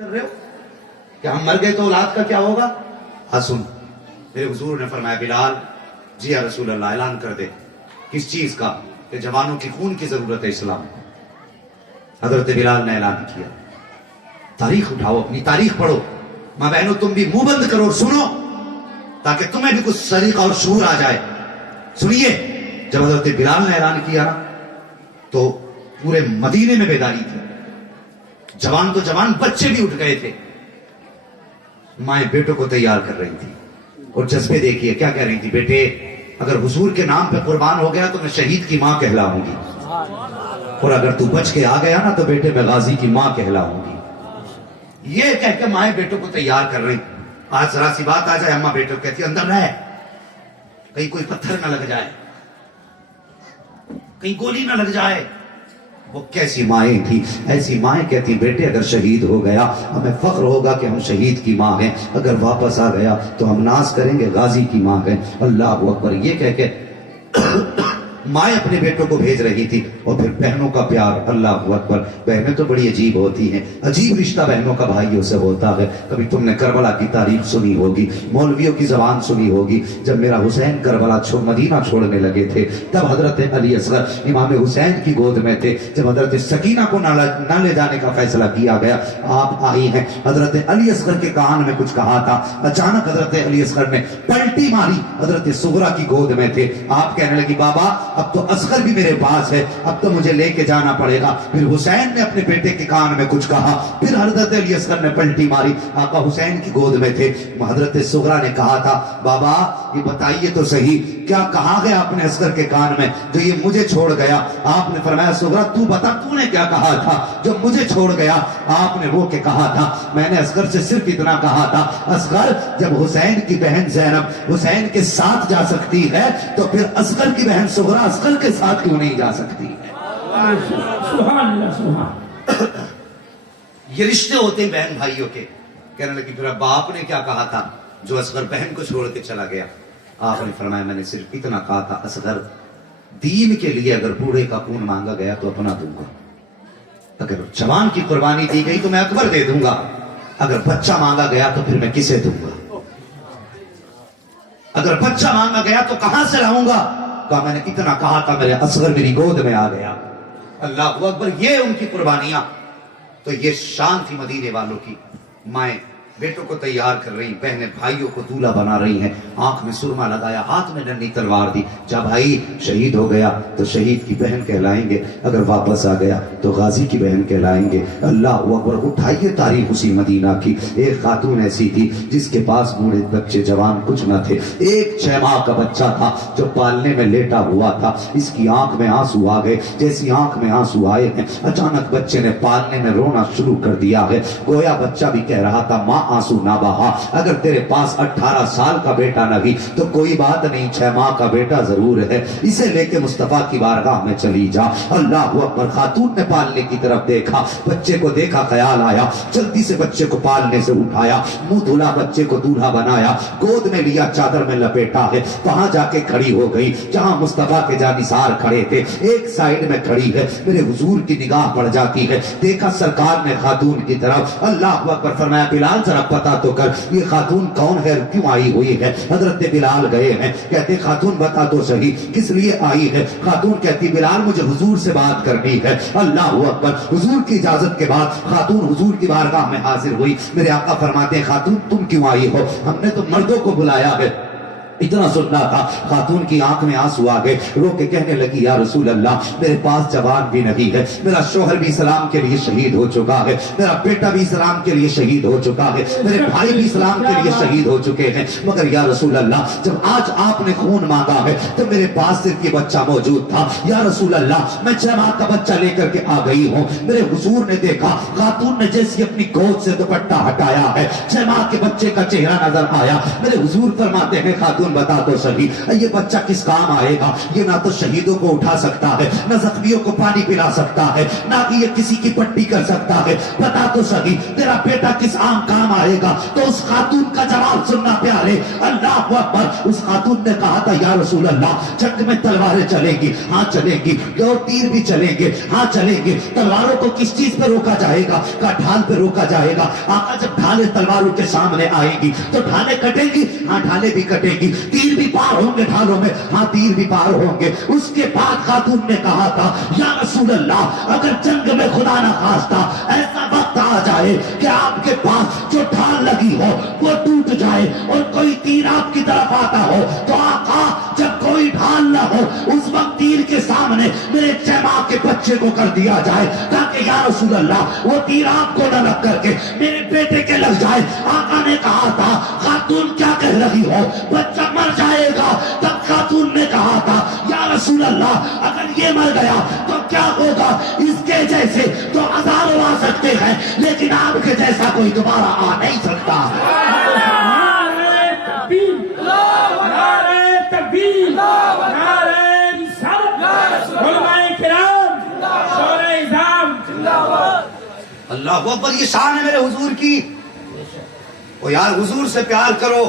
کر رہے ہو کہ ہم مر گئے تو اولاد کا کیا ہوگا؟ ہاں سن، میرے حضور نے فرمایا بلال جی یا رسول اللہ اعلان کر دے۔ کس چیز کا؟ کہ جوانوں کی خون کی ضرورت ہے اسلام کو۔ حضرت بلال نے اعلان کیا۔ تاریخ اٹھاؤ، اپنی تاریخ پڑھو، ماں بہنوں تم بھی منہ بند کرو اور سنو تاکہ تمہیں بھی کچھ سلیقہ اور شعور آ جائے۔ سنیے، جب حضرت بلال نے اعلان کیا تو پورے مدینے میں بیداری تھی، جوان تو جوان، بچے بھی اٹھ گئے تھے۔ مائیں بیٹوں کو تیار کر رہی تھی اور جذبے دیکھیے کیا کہہ رہی تھی، بیٹے اگر حضور کے نام پہ قربان ہو گیا تو میں شہید کی ماں کہلاؤں گی، اور اگر تو بچ کے آ گیا نا تو بیٹے میں غازی کی ماں کہلاؤں گی۔ یہ کہہ کے مائیں بیٹوں کو تیار کر رہی۔ آج ذرا سی بات آ جائے، اماں بیٹوں کہتی اندر رہ، کہیں کوئی پتھر نہ لگ جائے، کہیں گولی نہ لگ جائے۔ وہ کیسی مائیں تھی؟ ایسی مائیں کہتی بیٹے اگر شہید ہو گیا ہمیں فخر ہوگا کہ ہم شہید کی ماں ہیں، اگر واپس آ گیا تو ہم ناز کریں گے غازی کی ماں ہیں۔ اللہ اکبر، یہ کہہ کے مائیں اپنے بیٹوں کو بھیج رہی تھی۔ اور پھر بہنوں کا پیار، اللہ اکبر، بہنیں تو بڑی عجیب ہوتی ہیں، عجیب رشتہ بہنوں کا بھائیوں سے ہوتا ہے۔ کبھی تم نے کربلا کی تاریخ سنی ہوگی، مولویوں کی زبان سنی ہوگی۔ جب میرا حسین کربلا مدینہ چھوڑنے لگے تھے تب حضرت علی اصغر امام حسین کی گود میں تھے۔ جب حضرت سکینہ کو نہ لے جانے کا فیصلہ کیا گیا، آپ آئی ہیں، حضرت علی اصغر کے کان میں کچھ کہا تھا، اچانک حضرت علی اصغر نے پلٹی ماری، حضرت صغرا کی گود میں تھے۔ آپ کہنے لگی بابا اب تو اصغر بھی میرے پاس ہے، اب تو مجھے لے کے جانا پڑے گا۔ پھر حسین نے اپنے بیٹے کے کان میں کچھ کہا، پھر حضرت علی اصغر نے پلٹی ماری، آقا حسین کی گود میں تھے۔ حضرت صغرا نے کہا تھا بابا یہ بتائیے تو صحیح کیا کہا گیا اپنے اصغر کے کان میں جو یہ مجھے چھوڑ گیا؟ آپ نے فرمایا صغرا تو بتا تو نے کیا کہا تھا جو مجھے چھوڑ گیا؟ آپ نے رو کے کہا تھا میں نے اصغر سے صرف اتنا کہا تھا، اصغر جب حسین کی بہن زینب حسین کے ساتھ جا سکتی ہے تو پھر اصغر کی بہن صغرا اصغر کے ساتھ کیوں نہیں جا سکتی؟ سبحان اللہ سبحان۔ یہ رشتے ہوتے ہیں بہن بھائیوں کے۔ کہنے لگی پھر ابا آپ نے کیا کہا تھا جو اصغر بہن کو چھوڑ کے چلا گیا؟ آپ نے فرمایا میں نے صرف اتنا کہا تھا اصغر دین کے لیے اگر بوڑھے کا خون مانگا گیا تو اپنا دوں گا، اگر جوان کی قربانی دی گئی تو میں اکبر دے دوں گا، اگر بچہ مانگا گیا تو پھر میں کسے دوں گا؟ اگر بچہ مانگا گیا تو کہاں سے لاؤں گا؟ کہا میں نے اتنا کہا تھا میرے اصغر میری گود میں آ گیا۔ اللہ اکبر، یہ ان کی قربانیاں۔ تو یہ شان تھی مدینے والوں کی۔ مائیں بیٹوں کو تیار کر رہی، بہنیں بھائیوں کو دولہا بنا رہی ہیں، آنکھ میں سرما لگایا، ہاتھ میں ننھی تلوار دی۔ جب بھائی شہید ہو گیا تو شہید کی بہن کہلائیں گے، اگر واپس آ گیا تو غازی کی بہن کہلائیں گے۔ اللہ اکبر، اٹھائیے تاریخ اسی مدینہ کی۔ ایک خاتون ایسی تھی جس کے پاس بوڑھے بچے جوان کچھ نہ تھے، ایک 6 ماہ کا بچہ تھا جو پالنے میں لیٹا ہوا تھا۔ اس کی آنکھ میں آنسو آ گئے، جیسی آنکھ میں آنسو آئے ہیں اچانک بچے نے پالنے میں رونا شروع کر دیا ہے۔ گویا بچہ بھی کہہ رہا تھا ماں آنسو نہ بہا، اگر تیرے پاس 18 سال کا بیٹا نہیں تو کوئی بات نہیں، 6 ماہ کا بیٹا ضرور ہے، اسے لے کے مصطفیٰ کی بارگاہ میں چلی جا۔ اللہ اکبر، خاتون نے پالنے کی طرف دیکھا، بچے کو دیکھا، خیال آیا، جلدی سے بچے کو پالنے سے اٹھایا، منہ دھلا بچے کو دولہا بنایا، گود میں لیا، چادر میں لپیٹا ہے، وہاں جا کے کھڑی ہو گئی جہاں مصطفیٰ کے جانثار کھڑے تھے، ایک سائیڈ میں کھڑی ہے۔ میرے حضور کی نگاہ پڑ جاتی ہے، دیکھا سرکار نے خاتون کی طرف، اللہ اکبر، فرمایا بلال ذرا پتہ تو کر یہ خاتون کون ہے، کیوں آئی ہوئی ہے؟ حضرت بلال گئے ہیں، کہتے خاتون بتا تو صحیح کس لیے آئی ہے؟ خاتون کہتی بلال مجھے حضور سے بات کرنی ہے۔ اللہ اکبر، حضور کی اجازت کے بعد خاتون حضور کی بارگاہ میں حاضر ہوئی۔ میرے آقا فرماتے ہیں خاتون تم کیوں آئی ہو؟ ہم نے تو مردوں کو بلایا ہے۔ اتنا سننا تھا، خاتون کی آنکھ میں آنسو آ گئے، رو کے کہنے لگی یا رسول اللہ میرے پاس جوان بھی نہیں ہے، میرا شوہر بھی اسلام کے لیے شہید ہو چکا ہے، میرا بیٹا بھی اسلام کے لیے شہید ہو چکا ہے، میرے بھائی بھی اسلام کے لیے شہید ہو چکے ہیں، مگر یا رسول اللہ جب آج آپ نے خون مانگا ہے تو میرے پاس صرف یہ بچہ موجود تھا، یا رسول اللہ میں 6 ماہ کا بچہ لے کر کے آ گئی ہوں۔ میرے حضور نے دیکھا خاتون نے جیسی اپنی گود سے دوپٹہ ہٹایا ہے 6 ماہ کے بچے کا چہرہ نظر آیا۔ میرے حضور فرماتے ہیں خاتون خاتون بتا تو صحیح یہ بچہ کس کام آئے گا؟ یہ نہ تو شہیدوں کو اٹھا سکتا ہے، نہ زخمیوں کو پانی پلا سکتا ہے، نہ کہ یہ کسی کی پٹی کر سکتا ہے، بتا تو صحیح تیرا بیٹا کس عام کام آئے گا؟ تو اس خاتون کا جواب سننا پیارے، اللہ اکبر۔ اس خاتون نے کہا تھا یا رسول اللہ جنگ میں تلواریں چلیں گی، ہاں چلیں گی، اور تیر بھی چلیں گے، ہاں چلیں گے، تلواروں کو کس چیز پہ روکا جائے گا؟ کہا ڈھال پہ روکا جائے گا۔ آقا جب ڈھالیں تلواروں کے سامنے آئیں گی تو ڈھالیں کٹیں گی، ہاں ڈھالیں بھی کٹیں گی، تیر بھی پار ہوں گے ڈھالوں میں، ہاں تیر بھی پار ہوں گے۔ اس کے بعد خاتون نے کہا تھا یا رسول اللہ اگر جنگ میں خدا نہ خواستہ ایسا وقت آ جائے کہ آپ کے پاس جو ڈھال لگی ہو وہ ٹوٹ جائے اور کوئی تیر آپ کی طرف آتا ہو، تو آقا جب کوئی ڈھال نہ ہو اس وقت تیر کے سامنے میرے 6 ماہ کے بچے کو کر دیا جائے، تاکہ یا رسول اللہ وہ تیر آپ کو نہ لگ کر کے میرے بیٹے کے لگ جائے۔ آقا نے کہا تھا خاتون کیا کہہ رہی ہو، بچہ مر جائے گا۔ تب خاتون نے کہا تھا یا رسول اللہ اگر یہ مر گیا تو کیا ہوگا؟ اس کے جیسے تو ہزاروں آ سکتے ہیں لیکن آپ کے جیسا کوئی دوبارہ آ نہیں سکتا۔ نعرہ تکبیر، نعرہ تکبیر، نعرہ رسالت، علماء کرام، شورى اعظام، اللہ اکبر، یہ شان ہے میرے حضور کی۔ وہ یار حضور سے پیار کرو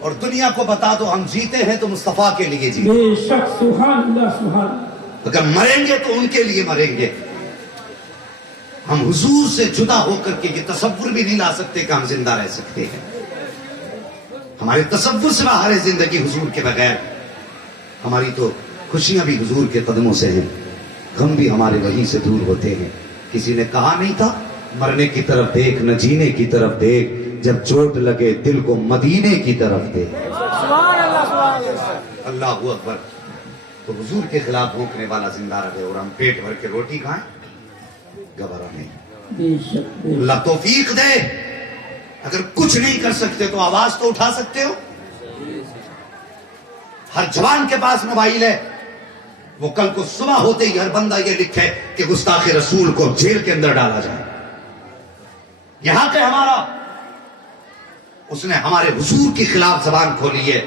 اور دنیا کو بتا دو ہم جیتے ہیں تو مصطفیٰ کے لیے جیتے، بے شک، سبحان اللہ سبحان اللہ۔ اگر مریں گے تو ان کے لیے مریں گے۔ ہم حضور سے جدا ہو کر کے یہ تصور بھی نہیں لا سکتے کہ ہم زندہ رہ سکتے ہیں۔ ہمارے تصور سے باہر ہے زندگی حضور کے بغیر۔ ہماری تو خوشیاں بھی حضور کے قدموں سے ہیں، غم بھی ہمارے وہیں سے دور ہوتے ہیں۔ کسی نے کہا نہیں تھا مرنے کی طرف دیکھ نہ جینے کی طرف دیکھ، جب چوٹ لگے دل کو مدینے کی طرف دیکھ۔ اللہ اکبر۔ تو حضور کے خلاف بھونکنے والا زندہ رہے اور ہم پیٹ بھر کے روٹی کھائیں، گوارا نہیں۔ بے شک، بے شک۔ اللہ توفیق دے۔ اگر کچھ نہیں کر سکتے تو آواز تو اٹھا سکتے ہو۔ ہر جوان کے پاس موبائل ہے، وہ کل کو صبح ہوتے ہی ہر بندہ یہ لکھے کہ گستاخ رسول کو جیل کے اندر ڈالا جائے۔ یہاں پہ ہمارا اس نے ہمارے حضور کے خلاف زبان کھولی ہے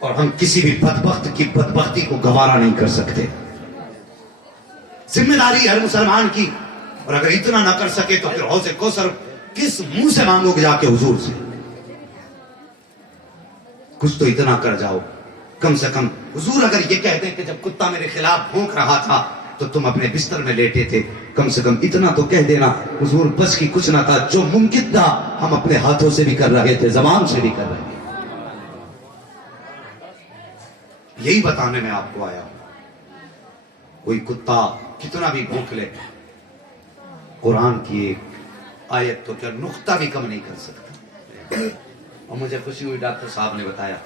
اور ہم کسی بھی بدبخت کی بدبختی کو گوارا نہیں کر سکتے۔ ذمہ داری ہر مسلمان کی، اور اگر اتنا نہ کر سکے تو پھر حوض کوثر کس منہ سے مانگو گے جا کے حضور سے؟ کچھ تو اتنا کر جاؤ کم سے کم۔ حضور اگر یہ کہہ دیں کہ جب کتا میرے خلاف بھونک رہا تھا تو تم اپنے بستر میں لیٹے تھے، کم سے کم اتنا تو کہہ دینا حضور بس کی کچھ نہ تھا، جو ممکن تھا ہم اپنے ہاتھوں سے بھی کر رہے تھے، زبان سے بھی کر رہے تھے۔ یہی بتانے میں آپ کو آیا ہوں۔ کوئی کتا کتنا بھی بھونک لے، قرآن کی ایک آیت تو کیا نقطہ بھی کم نہیں کر سکتا۔ اور مجھے خوشی ہوئی ڈاکٹر صاحب نے بتایا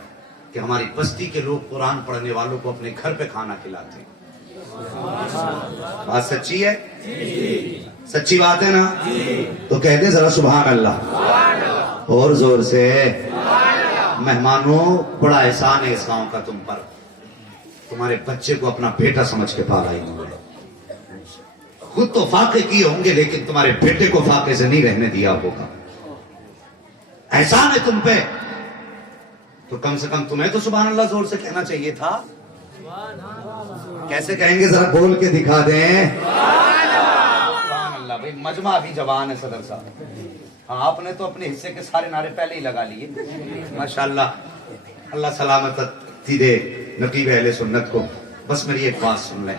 کہ ہماری بستی کے لوگ قرآن پڑھنے والوں کو اپنے گھر پہ کھانا کھلاتے ہیں۔ بات سچی ہے؟ سچی بات ہے نا؟ تو کہہ دیں ذرا سبحان اللہ اور زور سے۔ مہمانوں بڑا احسان ہے اس گاؤں کا تم پر، تمہارے بچے کو اپنا بیٹا سمجھ کے پالا انہوں نے۔ خود تو فاقے کیے ہوں گے لیکن تمہارے بیٹے کو فاقے سے نہیں رہنے دیا ہوگا۔ احسان ہے تم پہ، تو کم سے کم تمہیں تو سبحان اللہ زور سے کہنا چاہیے تھا۔ کیسے کہیں گے ذرا بول کے دکھا دیں۔ سبحان اللہ۔ بھائی مجمع ابھی جوان ہے صدر صاحب، ہاں آپ نے تو اپنے حصے کے سارے نعرے پہلے ہی لگا لیے، ماشاءاللہ۔ اللہ سلامتی دے نقیب اہل سنت کو۔ بس میری ایک بات سن لیں،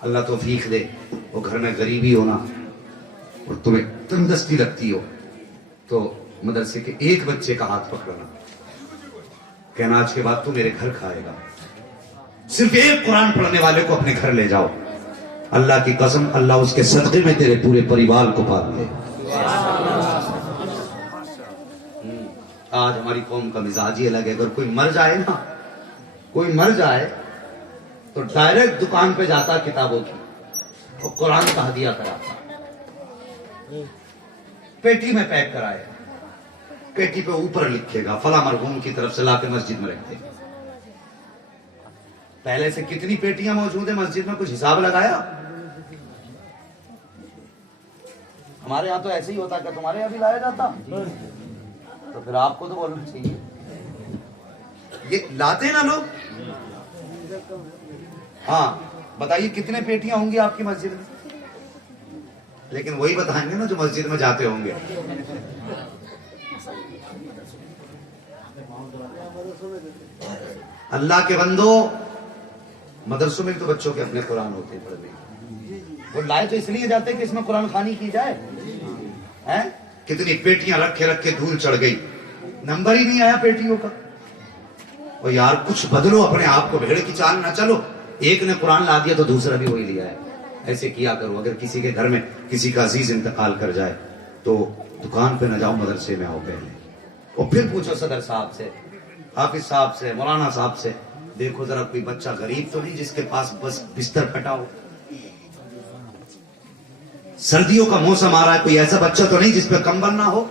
اللہ توفیق دے، وہ گھر میں غریبی ہونا اور تمہیں تندرستی لگتی ہو تو مدرسے کے ایک بچے کا ہاتھ پکڑنا، کہنا آج کے بعد تو میرے گھر کھائے گا۔ صرف ایک قرآن پڑھنے والے کو اپنے گھر لے جاؤ، اللہ کی قسم اللہ اس کے صدقے میں تیرے پورے پریوار کو پال دے۔ آج ہماری قوم کا مزاج ہی الگ ہے، اگر کوئی مر جائے نا، کوئی مر جائے تو ڈائریکٹ دکان پہ جاتا کتابوں کی اور قرآن کا ہدیہ کراتا، پیٹی میں پیک کرائے، پیٹی پہ اوپر لکھے گا فلاں مرحوم کی طرف سے لا کے مسجد میں رکھتے۔ پہلے سے کتنی پیٹیاں موجود ہیں مسجد میں، کچھ حساب لگایا؟ ہمارے یہاں تو ایسے ہی ہوتا کہ تمہارے یہاں بھی لایا جاتا، تو پھر آپ کو تو بولنا چاہیے یہ لاتے نا لوگ. ہاں بتائیے کتنے پیٹیاں ہوں گی آپ کی مسجد میں؟ لیکن وہی بتائیں گے نا جو مسجد میں جاتے ہوں گے. اللہ کے بندو، مدرسوں میں تو بچوں کے اپنے قرآن ہوتے ہیں پڑھنے. وہ لائے تو اس لیے جاتے ہیں کہ اس میں قرآن خوانی کی جائے. کتنی پیٹیاں رکھے رکھے دھول چڑھ گئی، نمبر ہی نہیں آیا پیٹیوں کا. اور یار کچھ بدلو اپنے آپ کو، بھیڑ کی چال نہ چلو. ایک نے قرآن لا دیا تو دوسرا بھی وہی لیا ہے. ایسے کیا کرو. اگر کسی کے گھر میں کسی کا عزیز انتقال کر جائے تو دکان پہ نہ جاؤ، مدرسے میں آؤ پہلے، اور پھر پوچھو صدر صاحب سے، حافظ صاحب سے، مولانا صاحب سے، دیکھو ذرا کوئی بچہ غریب تو نہیں جس کے پاس بس بستر پھٹا ہو. سردیوں کا موسم آ رہا ہے، کوئی ایسا بچہ تو نہیں جس پہ کمبل نہ ہو.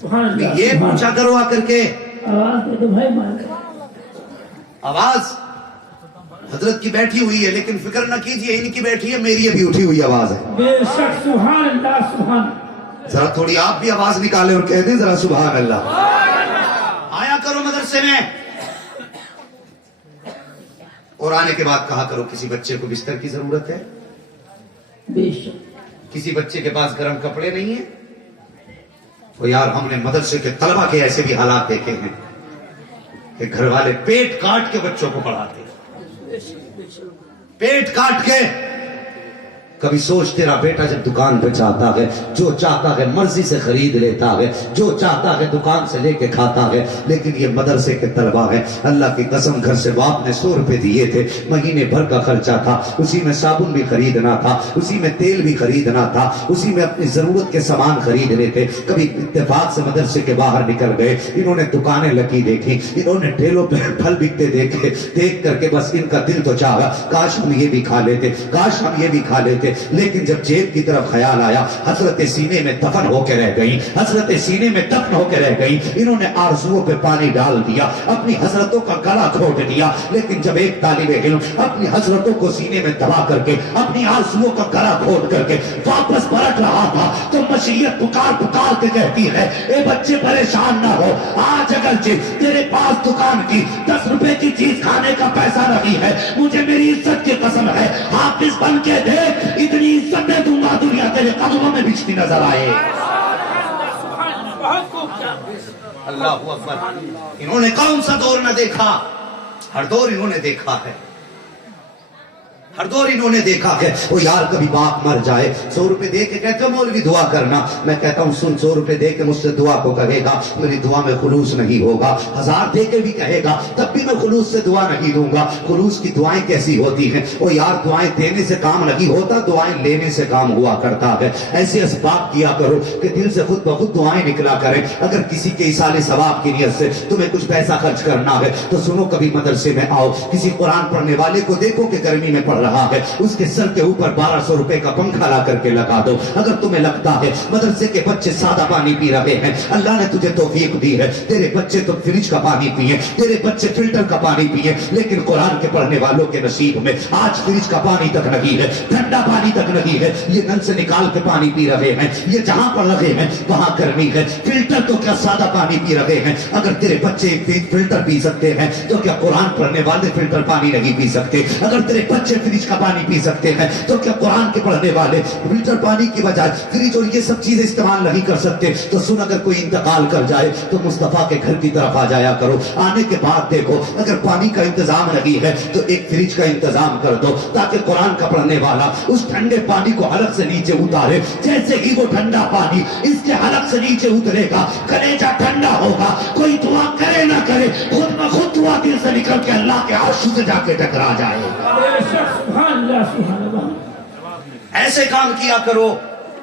سبحان اللہ. یہ پوچھا کرو آ کر کے. آواز دے دو بھائی مان. آواز حضرت کی بیٹھی ہوئی ہے، لیکن فکر نہ کیجیے ان کی بیٹھی ہے، میری ابھی اٹھی ہوئی آواز ہے. بے شک. سبحان اللہ. سبحان. ذرا تھوڑی آپ بھی آواز نکالیں اور کہہ دیں ذرا سبحان اللہ. آیا کرو مدرسے میں، اور آنے کے بعد کہا کرو کسی بچے کو بستر کی ضرورت ہے، بے شک. کسی بچے کے پاس گرم کپڑے نہیں ہیں. تو یار ہم نے مدرسے کے طلبہ کے ایسے بھی حالات دیکھے ہیں کہ گھر والے پیٹ کاٹ کے بچوں کو پڑھاتے ہیں، پیٹ کاٹ کے. کبھی سوچ تیرا بیٹا جب دکان پہ چاہتا ہے، جو چاہتا ہے مرضی سے خرید لیتا ہے، جو چاہتا ہے دکان سے لے کے کھاتا ہے. لیکن یہ مدرسے کے طلبہ ہیں، اللہ کی قسم گھر سے باپ نے 100 روپے دیے تھے، مہینے بھر کا خرچہ تھا، اسی میں صابن بھی خریدنا تھا، اسی میں تیل بھی خریدنا تھا، اسی میں اپنی ضرورت کے سامان خریدنے تھے. کبھی اتفاق سے مدرسے کے باہر نکل گئے، انہوں نے دکانیں لگی دیکھی، انہوں نے ٹھیلوں پہ پھل بکتے دیکھے، دیکھ کر کے بس ان کا دل تو چاہا کاش ہم یہ بھی کھا لیتے، کاش ہم یہ بھی کھا لیتے. لیکن جب جیب کی طرف خیال آیا، حسرت سینے میں دفن ہو کے رہ گئی، حسرت سینے میں دفن ہو کے رہ گئی. انہوں نے آرزوؤں پہ پانی ڈال دیا، اپنی حسرتوں کا گلا گھونٹ دیا. لیکن جب ایک طالب علم اپنی حسرتوں کو سینے میں دبا کر کے، اپنی آرزوؤں کا گلا گھونٹ کر کے واپس پلٹ رہا تھا تو مشیت پکار پکار کے کہتی ہے، اے بچے پریشان نہ ہو، آج اگرچہ تیرے پاس دکان کی 10 روپے کی چیز کھانے کا پیسہ نہیں ہے، مجھے میری عزت کی قسم ہے، حافظ بن کے دیکھ، اتنی عزت دے دوں گا دنیا تیرے قدموں میں بچھتی نظر آئے. اللہ اکبر. انہوں نے کون سا دور نہ دیکھا، ہر دور انہوں نے دیکھا ہے، ہر دور انہوں نے دیکھا ہے. وہ یار کبھی باپ مر جائے 100 روپے دے کے کہتے ہو مولوی دعا کرنا، میں کہتا ہوں سن، 100 روپے دے کے مجھ سے دعا کو کہے گا، میری دعا میں خلوص نہیں ہوگا. 1000 دے کے بھی کہے گا تب بھی میں خلوص سے دعا نہیں دوں گا. خلوص کی دعائیں کیسی ہوتی ہیں؟ وہ یار دعائیں دینے سے کام نہیں ہوتا، دعائیں لینے سے کام ہوا کرتا ہے. ایسے اسباب کیا کرو کہ دل سے خود بخود دعائیں نکلا کریں. اگر کسی کے ایصال ثواب کی نیت سے تمہیں کچھ پیسہ خرچ کرنا ہے تو سنو، کبھی مدرسے میں آؤ، کسی قرآن پڑھنے والے کو دیکھو کہ گرمی میں پڑھ رہا ہے، اس کے سر کے اوپر 1200 روپے کا پنکھا لا کر کے لگا دو. اگر تمہیں لگتا ہے مدرسے کے بچے سادہ پانی پی رہے ہیں، اللہ نے تجھے توفیق دی ہے، تیرے بچے تو فریج کا پانی پیئے، تیرے بچے فلٹر کا پانی پیئے، لیکن قرآن کے پڑھنے والوں کے نصیب میں آج فریج کا پانی تک نہیں ہے، ٹھنڈا پانی تک نہیں ہے. یہ نل سے نکال کے پانی پی رہے ہیں، یہ جہاں پڑھ رہے ہیں وہاں گرمی ہے. فلٹر تو کیا سادہ پانی پی رہے ہیں. اگر تیرے بچے فلٹر پی سکتے ہیں تو کیا قرآن پڑھنے والے فلٹر پانی نہیں پی سکتے؟ اگر تیرے بچے فریج کا پانی پی سکتے ہیں تو کیا قرآن کے پڑھنے والے فلٹر پانی کی بجائے فریج اور یہ سب چیزیں استعمال نہیں کر سکتے؟ تو سن، اگر کوئی انتقال کر جائے تو مصطفیٰ کے گھر کی طرف آ جایا کرو. آنے کے بعد دیکھو، اگر پانی کا انتظام نہیں ہے تو ایک فریج کا انتظام کر دو تاکہ قرآن کا پڑھنے والا اس ٹھنڈے پانی کو حلق سے نیچے اتارے. جیسے ہی وہ ٹھنڈا پانی اس کے حلق سے نیچے اترے گا، کلیجہ ٹھنڈا ہوگا. کوئی دعا کرے نہ کرے، خود بخود دعا دل سے نکل کے اللہ کے عرش سے جا کے ٹکرا جائے. بے شک. سبحان اللہ. سبحان اللہ. ایسے کام کیا کرو